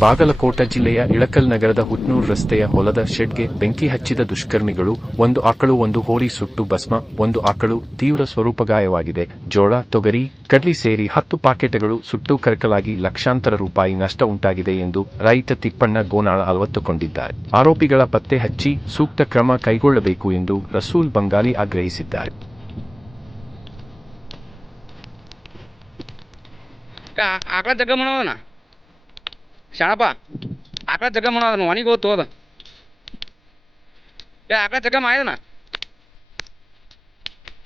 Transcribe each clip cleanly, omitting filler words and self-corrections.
ಬಾಗಲಕೋಟ ಜಿಲ್ಲೆಯ ಇಳಕಲ್ ನಗರದ ಹುಟ್ನೂರ್ ರಸ್ತೆಯ ಹೊಲದ ಶೆಡ್ಗೆ ಬೆಂಕಿ ಹಚ್ಚಿದ ದುಷ್ಕರ್ಮಿಗಳು. ಒಂದು ಆಕಳು, ಒಂದು ಹೋರಿ ಸುಟ್ಟು ಭಸ್ಮ, ಒಂದು ಆಕಳು ತೀವ್ರ ಸ್ವರೂಪಗಾಯವಾಗಿದೆ. ಜೋಳ, ತೊಗರಿ, ಕಡ್ಲಿ ಸೇರಿ 10 ಪಾಕೆಟ್ಗಳು ಸುಟ್ಟು ಕರಕಲಾಗಿ ಲಕ್ಷಾಂತರ ರೂಪಾಯಿ ನಷ್ಟ ಉಂಟಾಗಿದೆ ಎಂದು ರೈತ ತಿಪ್ಪಣ್ಣ ಗೋನಾಳ ಅಲವತ್ತುಕೊಂಡಿದ್ದಾರೆ. ಆರೋಪಿಗಳ ಪತ್ತೆ ಹಚ್ಚಿ ಸೂಕ್ತ ಕ್ರಮ ಕೈಗೊಳ್ಳಬೇಕು ಎಂದು ರಸೂಲ್ ಬಂಗಾಲಿ ಆಗ್ರಹಿಸಿದ್ದಾರೆ. ಆಕಳ ಜಗ್ಗ ಮಾಡೋದನ ಶಾಣಪ್ಪ, ಆಕಳ ಜಗ್ಗ ಮಾಡೋದನ ಒಣಿಗೆ ಹೋತು ಹೋದ. ಆಕಳ ಜಗ್ಗ ಮಾಡಿದನ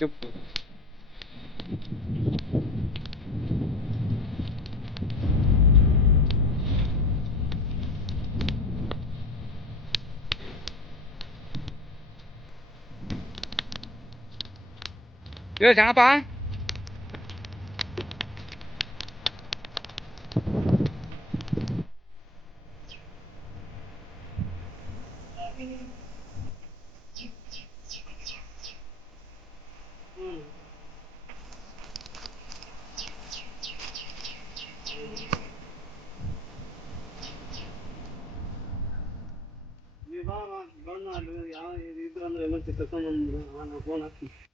ಚುಪ್. ಶಾಣಪ್ಪ ಯಾವ ಇದ್ರ ಅಂದ್ರೆ ಮತ್ತೆ ಕರ್ಕೊಂಡು ಫೋನ್ ಹಾಕ್ತೀನಿ.